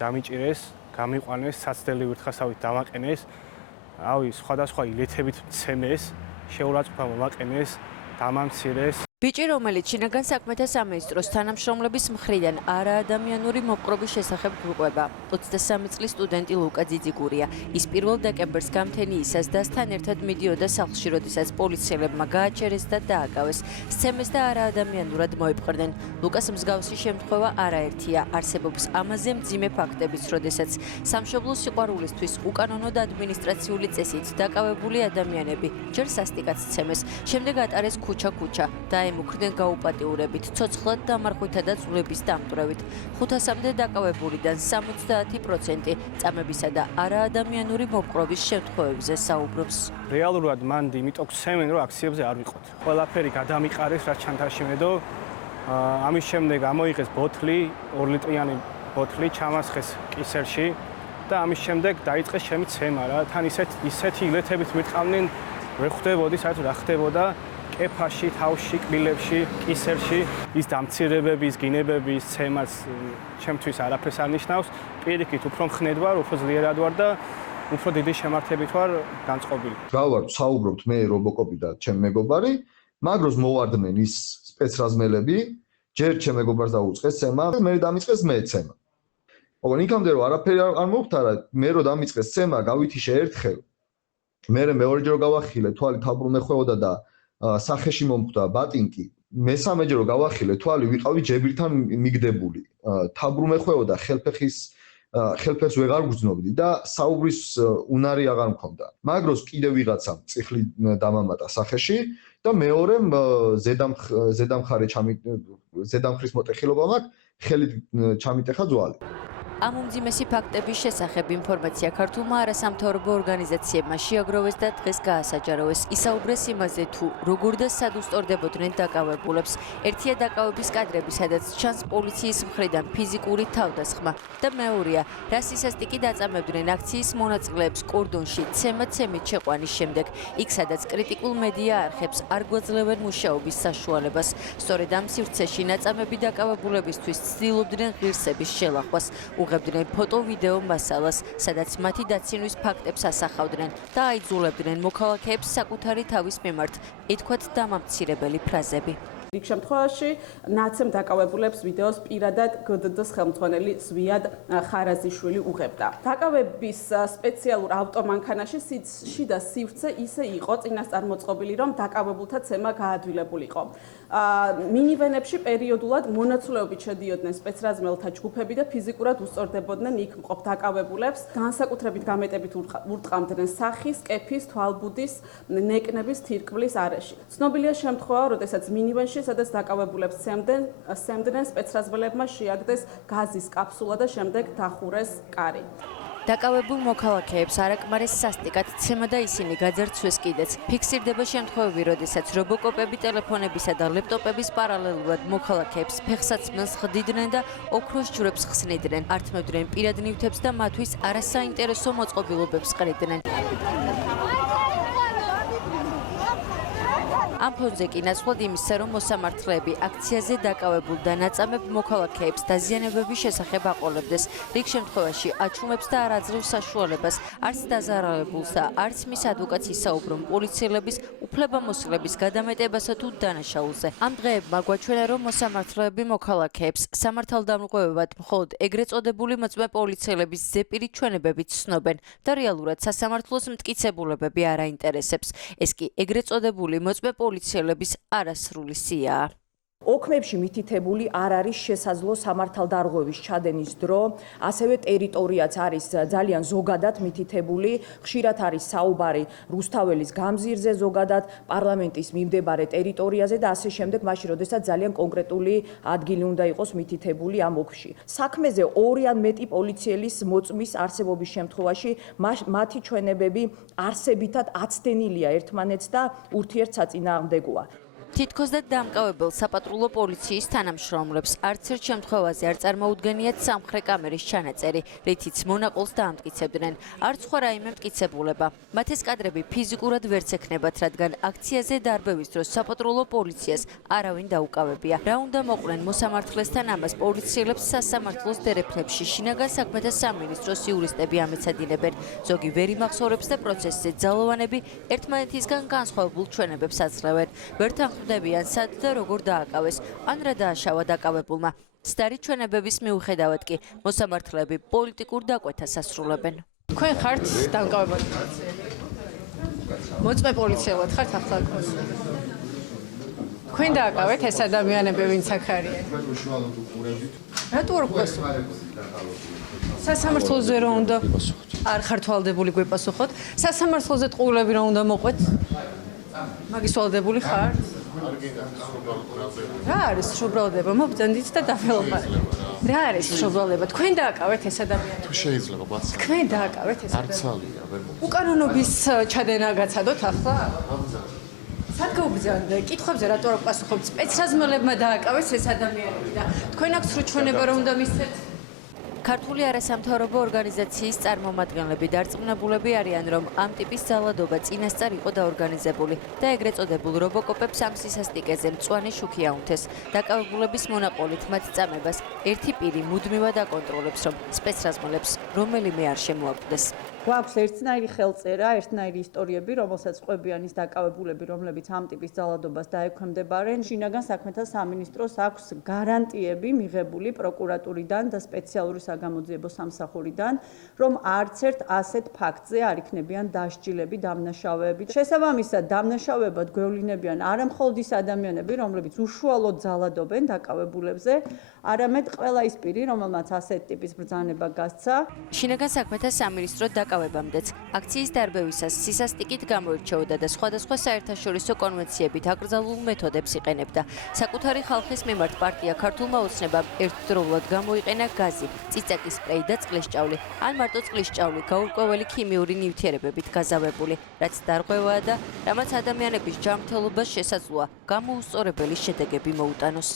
დამიჭირეს, გამიყვანეს, საცდელი ვირთხასავით დამაყენეს, სხვადასხვა ილეთებით მცემეს, შეურაცხყოფა მომაყენეს, დამამცირეს. ბიჭი, რომელიც შინაგან საქმეთა სამინისტროს თანამშრომლების მხრიდან არაადამიანური მოპყრობის შესახებ გვიყვება, 23 წლის სტუდენტი ლუკა ძიძიგურია. ის 1 დეკემბერს გამთენიისას დასთან ერთად მიდიოდა სახლში, როდესაც პოლიციელებმა გააჩერეს და დააკავეს. სცემეს და არაადამიანურად მოიპყრდნენ. ლუკას მსგავსი შემთხვევა არაერთია. არსებობს ამაზე მძიმე ფაქტებიც, როდესაც სამშობლოს სიყვარულისთვის უკანონო და ადმინისტრაციული წესით დაკავებული ადამიანები ჯერ სასტიკად სცემეს, შემდეგ ატარეს ქუჩა-ქუჩა და ემუქრდნენ გაუპატიურებით, ცოცხლად დამარხვითა და ძვლების დამტვრევით. 500-მდე დაკავებულიდან 70% წამებისა და არაადამიანური მოპყრობის შემთხვევებზე საუბრობს. რეალურად მან იმიტომ გვცემენ, რომ აქციებზე არ ვიყოთ. ყველაფერი გადამიყარეს, რაც ჩანთაშიმედო. ამის შემდეგ ამოიღეს ბოთლი, 2 ლიტრიანი ბოთლი, ჩამასხეს კისერში და ამის შემდეგ დაიწყეს ჩემი ცემა რა. თან ისეთი ილეთებით მიტყავდნენ, ვერ ხვდებოდი, საერთოდ რა ხდებოდა. კეფაში, თავში, კბილებში, კისერში, ის დამცირებები, ის გინებები, ის ცემაც ჩემთვის არაფერს არ ნიშნავს. პირიქით, უფრო მხნედ ვარ, უფრო ძლიერად ვარ და უფრო დიდი შემართებით ვარ განწყობილი. საუბრობთ მე რობოკოპი და ჩემ მეგობარი, მაგროს მოვარდნენ ის სპეცრაზმელები, ჯერ ჩემ მეგობარს დაუწყეს ცემა, მე დამიწყეს მე ცემა. ოღონდ იქამდე რომ არაფერი არ მოვხდარა, მე რომ დამიწყეს ცემა, გავითიშე ერთხელ. მე მეორეჯერ გავახილე, თვალი თაბრუნე ხვეოდა და სახეში მომხვდა ბატინკი. მესამეჯერ რომ გავახილე, თვალი ვიყავი ჯებირთან მიგდებული. თაბრუნე ხვეოდა, ხელფეხს ვეღარ ვგრძნობდი და საუბრის უნარი აღარ მქონდა. მაგროს კიდევ ვიღაცამ წიხლი დამამატა სახეში და მეორემ ზედამხრის მოტეხილობა მაქვს, ხელით ჩამიტეხა ძვალი. ამ უმძიმესი ფაქტების შესახებ ინფორმაცია ქართულმა არასამთავრობო ორგანიზაციებმა შეაგროვეს და დღეს გაასაჯაროვეს. ისაუბრეს იმაზე, თუ როგორ და სად უსწორდებოდნენ დაკავებულებს. ერთია დაკავების კადრები, სადაც ჩანს პოლიციის მხრიდან ფიზიკური თავდასხმა და მეორეა, რა სისასტიკი დაწამებდნენ აქციის მონაწილეებს კორდონში ცემა-ცემით შეყვანის შემდეგ. იქ, სადაც კრიტიკულ მედია არხებს არ გვაძლევენ მუშაობის საშუალებას. სწორედ ამ სივრცეში ნაწამები დაკავებულებისთვის ცდილობდნენ ღირსების შელახვას. უღებდნენ ფოტო-ვიდეო მასალას, სადაც მათი დაცინვის ფაქტებს ასახავდნენ და აიძულებდნენ მოქალაქეებს საკუთარი თავის მიმართ ეთქვათ დამამცირებელი ფრაზები. იქ შემთხვევაში ნაცემ დაკავებულებს ვიდეოს პირადად გდდ-ს ხელმძღვანელი ზვიად ხარაზიშვილი უღებდა. დაკავების სპეციალურ ავტომანქანაში შიდა სივრცე ისე იყო წინასწარმოწყობილი, რომ დაკავებულთა ცემა გაადვილებულიყო. მინივენებში პერიოდულად მონაცვლეობით შედიოდნენ სპეცრაზმელთა ჯგუფები და ფიზიკურად უსწორდებოდნენ იქ მყოფ დაკავებულებს. განსაკუთრებით გამეტებით ურტყამდნენ სახის, კეფის, თვალბუდის, ნეკნების, თირკმლის არეში. ცნობილია შემთხვევა, როდესაც მინივენში სადაც დაკავებულებს სცემდნენ, სპეცრაზმელებმა შეაგდეს გაზის კაფსულა და შემდეგ დახურეს კარი. დაკავებულ მოქალაქეებს არაკმარეს სასტიკად ცემა და ისინი გაძარცვეს კიდეც. ფიქსირდება შემთხვევები, როდესაც რობოკოპები ტელეფონებისა და ლეპტოპების პარალელურად მოქალაქეებს ფეხსაცმელს ხდიდნენ და ოქროს ჯვრებს ხსნიდნენ, ართმევდნენ პირად ნივთებს და მათთვის არასაინტერესო მოწყობილობებს ყრიდნენ. ამ ფონზე კი ნაცვლად იმისა, რომ მოსამართლეები აქციაზე დაკავებულ და ნაწამებ მოქალაქეებს დაზიანებების შესახებ აყოლებდეს. რიგ შემთხვევაში აჩვენებს და არ აძლევს საშუალებას არც დაზარალებულს და არც მის ადვოკატს ისაუბრონ პოლიციელების უფლებამოსილების გადამეტებასა თუ დანაშაულზე. ამ დღეებმა გვაჩვენა, რომ მოსამართლეები მოქალაქეებს სამართალდამტყუებებად მხოლოდ ეგრეთ წოდებული მოწმე პოლიციელების ზეპირი ჩვენებებით ცნობენ და რეალურად სასამართლოს მტკიცებულებები არ აინტერესებს. ეს კი ეგრეთ წოდებული მოწმე პოლიციელების არასრული სიაა. ოქმებში მითითებული არ არის შესაძლო სამართალდარღვევის ჩადენის დრო, ასევე ტერიტორიაც არის ძალიან ზოგადად მითითებული, ხშირად არის საუბარი რუსთაველის გამზირზე, ზოგადად პარლამენტის მიმდებარე ტერიტორიაზე და ასე შემდეგ, მაშინ როდესაც ძალიან კონკრეტული ადგილი უნდა იყოს მითითებული ამ ოქმში. საქმეზე 2 ან მეტი პოლიციელის მოწმის არსებობის შემთხვევაში მათი ჩვენებები არსებითად აცდენილია ერთმანეთს და ურთიერთსაწინააღმდეგოა. თითქოს და დამკავებელ საპატრულო პოლიციის თანამშრომლებს არც ერთ შემთხვევაზე არ წარმოუდგენიათ სამხრე კამერის ჩანაწერი, რითიც მონაყოლს დაამტკიცებდნენ. არც სხვა რაიმე მტკიცებულება. მათ ეს კადრები ფიზიკურად ვერც ექნებათ, რადგან აქციაზე დარბევის დროს საპატრულო პოლიციას არავინ დაუკავებია. რა უნდა მოყვნენ მოსამართლესთან ამას პოლიციელებს სასამართლოს დერეფნებში შინაგან საქმეთა სამინისტროს იურისტები ამეცადინებენ. ზოგი ვერ იმახსოვრებს და პროცესზე ძალოვანები ერთმანეთისგან განსხვავებულ ჩვენებებს აძლევენ. ვერ თანხმდებიან სად და როგორ დააკავეს, ან რა დააშავა დაკავებულმა. სტარი ჩვენებების მიუხედავად კი მოსამართლეები პოლიტიკურ დაკვეთას ასრულებენ. თქვენ ხართ დამკავებადი პოლიციელი? მოწმე პოლიციელად ხართ ახლა? თქვენ დააკავეთ ეს ადამიანები, ვინც აქ არიან? რატო არ გვასწავლეთ? სასამართლოზე რა უნდა? არ ხართ ვალდებული გვიპასუხოთ? სასამართლოზე ტყუილები რა უნდა მოყვეთ? მაგის ვალდებული ხართ? რა არის შობრალდება? მობძანდით და დაველაპარაკეთ. რა არის შობრალდება? თქვენ დააკავეთ ეს ადამიანები? თუ შეიძლება გვაცნობთ. თქვენ დააკავეთ ეს არ ცალია, ვერ მოგ. უკანონობის ჩადენა გაცადოთ ახლა? სად გაუბრძანდა? კითხვებზე რატო არ პასუხობთ? სპეცრაზმელებმა დააკავეს ეს ადამიანები და თქვენ აქვს სრუჩვენება რომ უნდა მისცეთ? ქართული არასამთავრობო ორგანიზაციის წარმომადგენლები დარწმუნებულები არიან, რომ ამ ტიპის ძალადობა წინასწარ იყო დაორგანიზებული და ეგრეთ წოდებულ რობოკოპებს ამ სისასტიკეზე მწვანე შუქი აუნთეს. დაკავებულების მონაყოლით მათ წამებას ერთი პირი მუდმივად აკონტროლებს, რომ სპეცრაზმელებს რომელიმე არ შემოაკვდეს. გვაქვს ერთნაირი ხელწერა, ერთნაირი ისტორიები, რომელსაც ყვებიან ის დაკავებულები, რომლებიც ამ ტიპის ძალადობას დაექვემდებარენ. შინაგან საქმეთა სამინისტროს აქვს გარანტიები მიღებული პროკურატურიდან და სპეციალური საგამოძიებო სამსახურიდან, რომ არც ერთ ასეთ ფაქტზე არ იქნებიან დასჯილები, დამნაშავეები. შესაბამისად, დამნაშავეებად გვევლინებიან არა მხოლოდ ის ადამიანები, რომლებიც უშუალოდ ძალადობენ დაკავებულებზე, არამედ ყველა ის პირი, რომელმაც ასეთ ტიპის ბრძანება გასცა. შინაგან საქმეთა სამინისტრო დაკავებამდეც აქციის დარბევისას სისასტიკით გამოირჩეოდა და სხვადასხვა საერთაშორისო კონვენციებით აკრძალულ მეთოდებს იყენებდა. საკუთარი ხალხის მიმართ პარტია ქართულმა ოცნებამ ერთდროულად გამოიყენა გაზი, წიწაკის სპრეი და წყლისჭავლი, ან მარტო წყლისჭავლი გაურკვეველი ქიმიური ნივთიერებებით გაზავებული, რაც დარღვევაა და რამაც ადამიანების ჯანმრთელობას შესაძლოა გამოუსწორებელი შედეგები მოუტანოს.